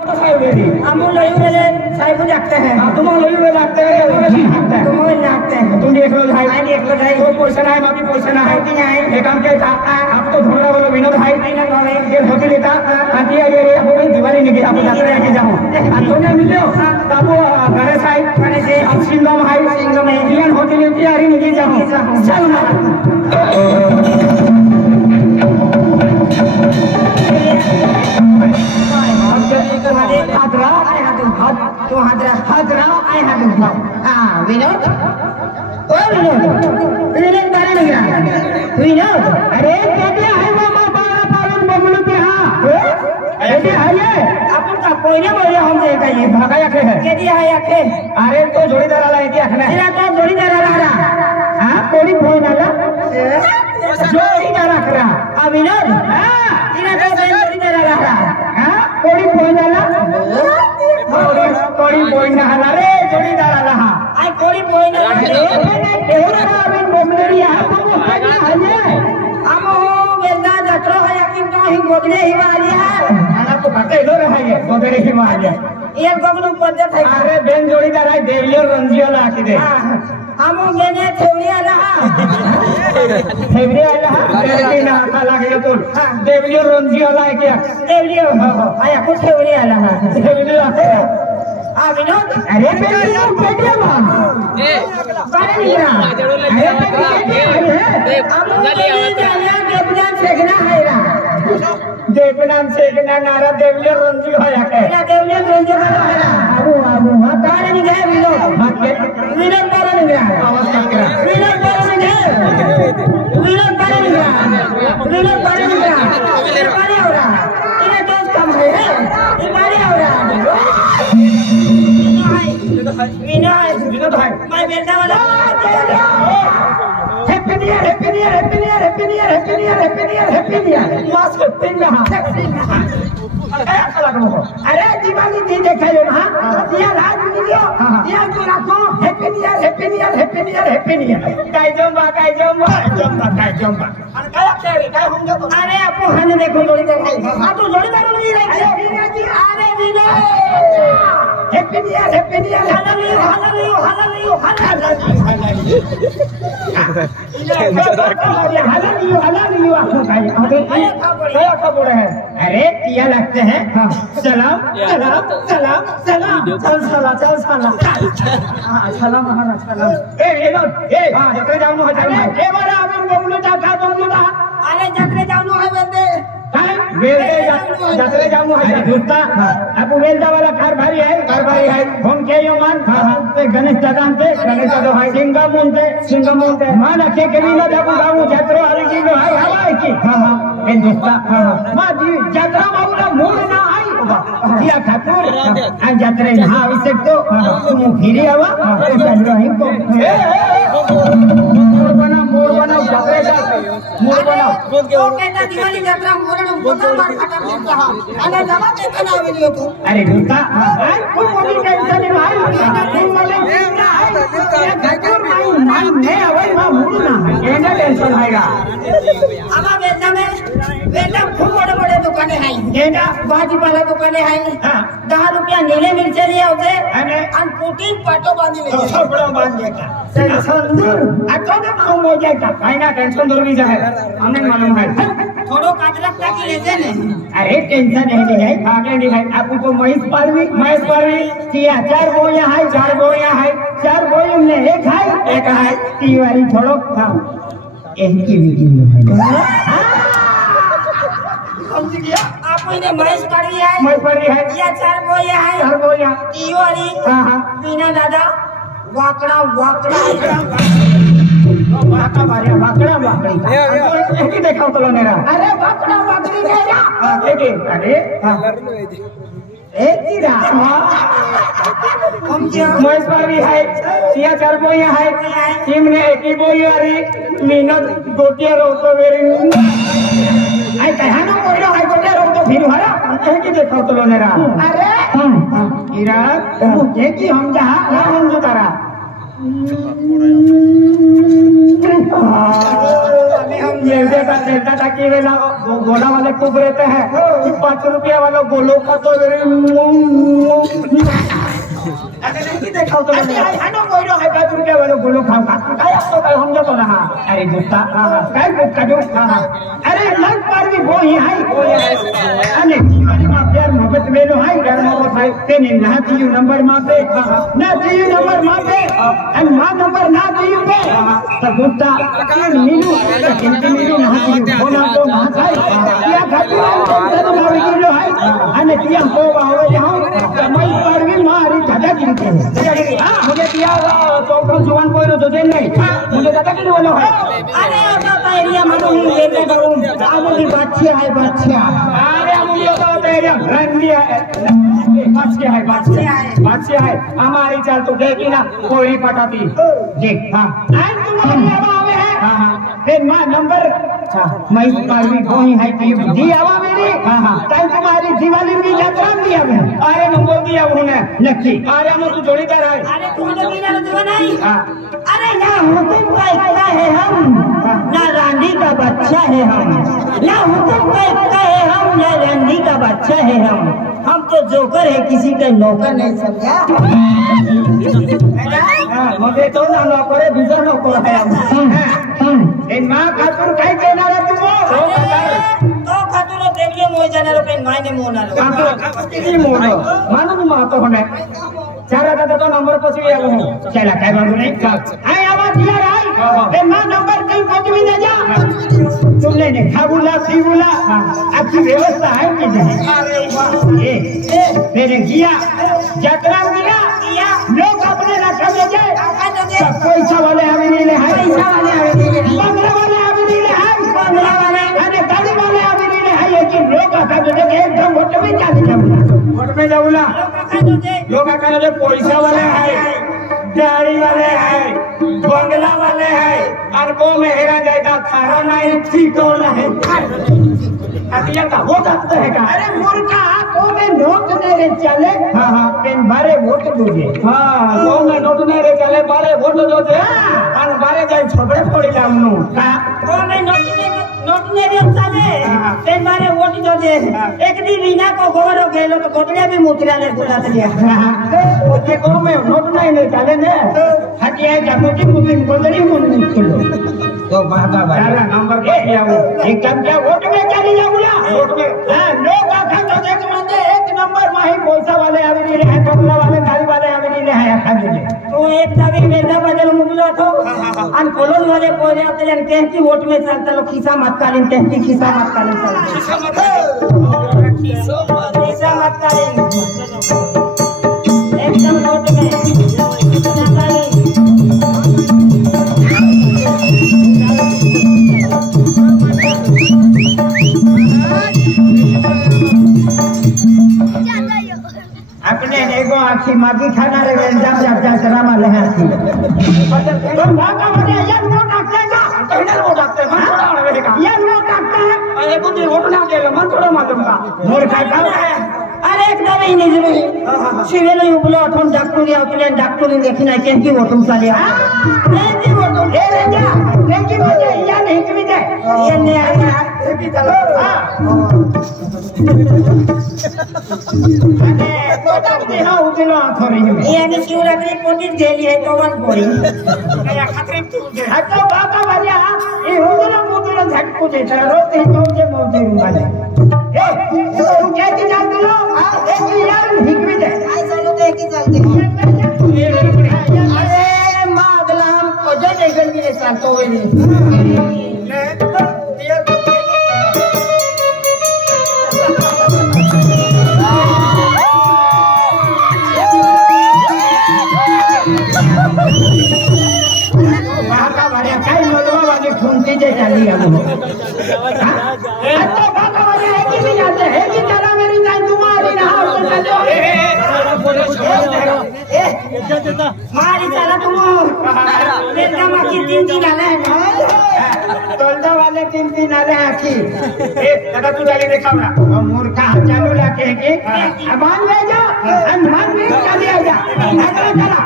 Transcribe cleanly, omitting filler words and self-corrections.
हम लोग मेरे साइड लगते हैं। तुम लोग लगते हैं तुम लगते हैं। तुम देख लो भाई देख लो भाई तो पोषण है बाकी पोषण है एक काम के था आप तो ढूंढ रहे हो विनोद भाई ये होती लेता आती है ये आपको दिवाली निकली आपको जाते लेके जाओ तुमने मिलो तब वो गणेश भाई अब सिंगम भाई सिंगम इंडियन होती लेती आ रही निकली जाओ चल ना विनोद विनोद अरे कैसे है वो बाबा पावन बबलू के हाँ कैसे है ये अपन का कोई ना बोले हम देखा ये भागा याके है कैदी है याके अरे तो जोड़ीदार वाला है क्या है तेरा तो जोड़ीदार वाला हां कोई फोन वाला जोड़ीदार रखा विनोद तेरा तो जोड़ीदार वाला हां कोई फोन वाला कोई फोन ना हला रे जोड़ीदार वाला हां आई कोई फोन ना केवरा अभी बबलू यहां तो है हम हो बेदा जत्रो है कि कहीं गोदले ही वाली है आना तो घटे लो रहा है गोदरे ही मार गया ये गोगलू पद्दत है अरे बेन जोड़ीदार है देवलियो रंजियो ला के दे हम गेने थेवलिया लहा फेवरे आला तेरे ना का लागे तो देवलियो रंजियो ला के थेवलियो आया को थेवलिया लहा देवलियो विनोद अरे बेलियो बेटिया मां बारे नहीं रहा देवनाम से नारा देवलियो रंजी होया के देवलियो रंजी वाला है आबू आबू हां बारे नहीं गए विनोद विनोद बारे नहीं गया विनोद बारे नहीं गया विनोद बारे नहीं गया विनोद बारे नहीं गया बारे हो रहा इन्हें दोस्त कम है ये बारे हो रहा विनोद भाई मैं बेटा वाला happy new year happy new year happy new year happy new year happy new year happy new year happy new year mask pin रहा अरे दिवाली दी देखायो ना दिया रात मिलियो दिया तो रखो happy new year happy new year happy new year happy new year काय जम्बा अरे काय होंगे तो अरे आपको हने देखो जोड़ी देखाई आ तो जोड़ी दारू नहीं रही अरे Vinod happy new year happy new year अरे किया लगते हैं सलाम सलाम सलाम सलाम चल सलाम चल सलाम सलाम सलाम ए जत्रे जाऊनु है ए बड़ा अबन बबलू जाता बबलू दा अरे जत्रे जाऊनु है बेटे जत्रे जाऊनु है दोस्ता अब वेल वाला कार भारी है हम के यो मान गणेश दादा भाई सिंगम मुंते मान अके के लीला दाबू गाऊ जत्रो हरी की नो हाय हवाई की हां ए दोस्ता मा जी जत्रा बाबूला मूल ना आई दिया ठाकुर आ जत्रे ना आवश्यक तो तुम फिरी आवा तो जत्रो ही को मोर बनाओ जत्रे जा मोर बनाओ तो कहता दिवाली यात्रा मोरन बोलता मार खाता बोलता अरे जवाब देते ना आवेलियो तू अरे दोस्ता कोई मोदी टेंशन नहीं भाई मैं अवई मां मूड ना है एना टेंशन आएगा आमा बेटा खूब बड़े दुकानें हैं एना भाजी वाला दुकानें हैं 10 रुपया नीले मिर्चे लिए होते अन पुटिंग पाटो बांधी ले थोड़ा बांध देगा संदूर अटो ना मालूम हो जाएगा काइना टेंशन दूर भी जाए हमने मालूम है थोड़ो काजरक ताकि लेते ने अरे टेंशन नहीं है आगे नहीं है आपको महेश पालवी किया 4 बोया है 4 बोई में एक है तीवारी थोड़ो खाओ एक की वीडियो है समझ गया आपको ने महेश पड़ी है या 4 बोया है 4 बोया तीवारी हां बिना दादा वाकड़ा एक ही देखा तो मेरा अरे वाकड़ा वाकड़ी गया अरे एक ही महेश पारी है सिया 4 बोया है टीम ने एक ही बोई वाली मेहनत गोटिया रो तो मेरी आई कहानो कोई है गोटिया रो तो फिर हरा एक ही देखा तो मेरा अरे इरा मुझे की हम जहां हम जो तारा गोला वाले खूब रहते हैं 5 रुपया वाला गोलों का तो खाओ तो हानो कोइरो है का तुम के वालो गोलो खाओ का काय अब तो काय हम जो रहा अरे दुस्ता काय बुक का जो अरे लग पर भी वो ही है अने मां प्यार मोहब्बत में लो है घर में भाई तेने ना दियो नंबर मां पे ना दियो नंबर मां पे अन मां नंबर ना दियो पे तो दुस्ता तीन मिनू किंतु ना दियो बोला तो ना खाई या खाती तो मारी किलो है अने तिया को होवे जाओ कमाई पर भी मारी दादा गिरते मुझे दिया तो कल जुबान कोई तो दे नहीं मुझे दादा के बोलो है अरे बाबा एरिया में तो नहीं लेते करूं आगे की बादशाह है बादशाह अरे मुझे तो एरिया रंडिया है बादशाह है हमारी चाल तो देखी ना कोई पटाती देख हां आज तुम्हारी आवाज है हां फिर मां नंबर मैं पालवी कोई है कि दी आवा मेरी हां ताई तुम्हारी दिवाली की यात्रा दिया मैं अरे नंबर दिया उन्होंने नक्की अरे हम तो जोड़ीदार है अरे तुम तो बिना दीवान नहीं अरे ना हुकुम का इतना है हम ना रांडी का बच्चा है हम ना हुकुम का इतना है हम ना रांडी का बच्चा है हम तो जोकर है किसी का नौकर नहीं समझा मुझे तो ना नौकर है दूसरा नौकर है हम इन मां खातुर काय कहना रे तुम तो खातुर देविए मोय जाने रो पेन मायने मोना रो खातुर किसी मोनो मानो मां तो होने चारा दादा तो नंबर पसी आलो चला काय बाबू नहीं आय आवाज दिया राई ए मां नंबर कहीं पहुंच ना जा तुमने ने खाबुला पीबुला अच्छी व्यवस्था है कि नहीं अरे वाह ये मेरे किया यात्रा किया लोग अपने रखा दे जाए सब पैसा वाले हमें नहीं ले है पैसा वाले हमें नहीं ले बंगला वाले हमें नहीं ले है बंगला वाले अरे गाड़ी वाले हमें नहीं ले है लेकिन लोग आका दे एकदम वोट में चाली वोट में जाऊला लोग आका दे पैसा वाले है गाड़ी वाले है बंगला वाले है और वो में हेरा जाएगा खाना नहीं ठीक होना है अतिया का वोट आता है का अरे मूर्खा को में नोट नहीं रे चले हां पेन बारे वोट दोगे हां को में नोट नहीं रे चले बारे वोट दोगे और बारे जाए छोड़े पड़ी लामनु का को में नोट नहीं रे चले पेन बारे वोट दोगे एक दिन बिना को गोरो गेलो तो कोटले भी मुतरा ने बुला दिया ओके को में नोट नहीं रे चले ने हटिया जामुकी मुकिन गोदरी मुन तो बाबा भाई नंबर के दिया वो एकदम क्या वोट में चली जाऊला वोट में हां लोग आखा तो देख मंदे एक नंबर माही पैसा वाले आवे नहीं रहे बंगला वाले गाड़ी वाले आवे नहीं रहे आखा दे तो एक तभी मेरा बदल मुगलो तो अन कॉलेज वाले बोले अपने जन कहती वोट में चलता लो खिसा मत कालीन कहती खिसा मत कालीन खिसा मत कालीन एकदम वोट में अपने एगो आखी मागी खाना रे जब ड्रामा ले आखी तो भागा वाले यार वो डॉक्टर का कहना वो डॉक्टर मन थोड़ा होने का यार वो डॉक्टर अरे बुद्धि वोट ना दे मन थोड़ा मालूम का मोर खाई का अरे एकदम ही नहीं जरूरी सिविल उबलो अठन डॉक्टर या उतले डॉक्टर ने देखी ना केंकी वोटुम चालिया केंकी वोटुम ए रे जा केंकी वोटे या नहीं कि दे ये ने आया केंकी चलो अरे कोटा दे हां उबलो आखरी में ये ने शिवरात्रि पोटिस गेली है तो वन पोरी या खतरे तू दे हटो बाबा वाला ये उबलो मुदलो झटको दे रोते तो मोजे वाले ए तू क्या की जान दो एक यार हिकवी दे आई चलो दे की चलते अरे मागलाम को जे देखन के साथ तो वे बाका वाले काय मोलवा वाले घूमती जे चली गलो तो बाका वाले है कि नहीं जाते है कि चला मेरी जान तुम्हारी ना हो तो चलो मारी चला तुम बेटा माकी 3 दिन आले तोलदा वाले 3 दिन आले आखी ए दादा तू जाके देखावना मूर्खा चालू लाके के अमान ले जा अनमान में चली आ जा चला चला